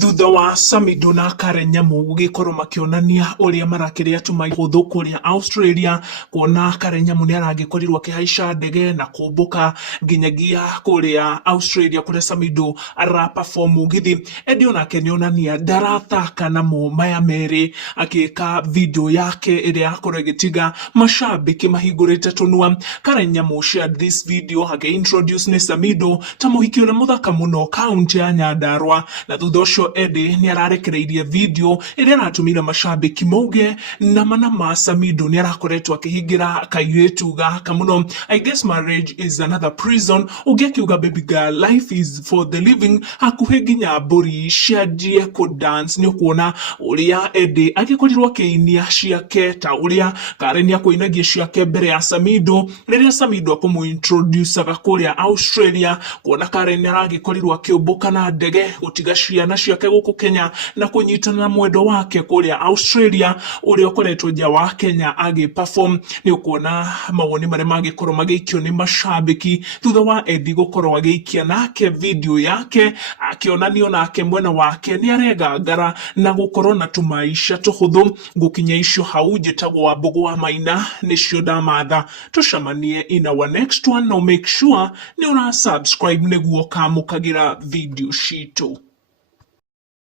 Thutha wa Samido na Karenyamu gũgĩkorwo makĩonania ũrĩa marakĩrĩa tũmaihũthũ kũrĩa Australia, kuona Karenyamu nĩ aragĩkorirwo akĩhaica ndege na kũmbũka nginyagia kũrĩa Australia kũrĩa Samido ara-perform mũgithi. Edday onake nĩonania ndarathaka namo maya merĩ, agĩka video yake ĩrĩa yakorwo ĩgĩtiga macambĩki mahingũrĩte tũnua. Karenyamu shared this video agĩ-introduce nĩ Samido ta mũhiki ũrĩa mũthaka mũno kaunti ya Nyandarua, na thutha ũcio Edday nĩ ararekereirie video ĩrĩa aratũmire macambĩki mauge nama Samido nĩ arakoretwo akĩhingĩra kairĩtu gaka mũno. I guess marriage is another prison. Ũngĩkiuga baby girl, life is for the living. Hakuhĩ nginya mbũri cianjie kũ-dance nĩ ũkuona ũrĩa Edday agĩkorirwo akĩinia ciake ta ũrĩa Karen akũinagia ciake mbere ya Samido rĩrĩa Samido akũmũ-introduce-aga kũrĩa Australia, kuona Karen aragĩkorirwo akĩũmbũka na ndege gũtiga ciana ciake gũkũ Kenya na kũnyitana na mwendo wake kũrĩa Australia ũrĩa ũkoretwo nja wa Kenya agĩ-perform. Nĩ ũkuona mawoni marĩa magĩkorwo magĩikio nĩ macambĩki thutha wa Edday gũkorwo agĩikia nake video yake akĩonanio nake mwena wake nĩ arengangara na gũkorwo na tũmaica tũhũthũ. Gũkinya icio hau njĩtagwo wa Mbũgũ wa Maina nĩcio ndamatha. Tũcemanie in our next one, no make sure nĩ ũra subscribe nĩguo kamũkagĩra video citũ.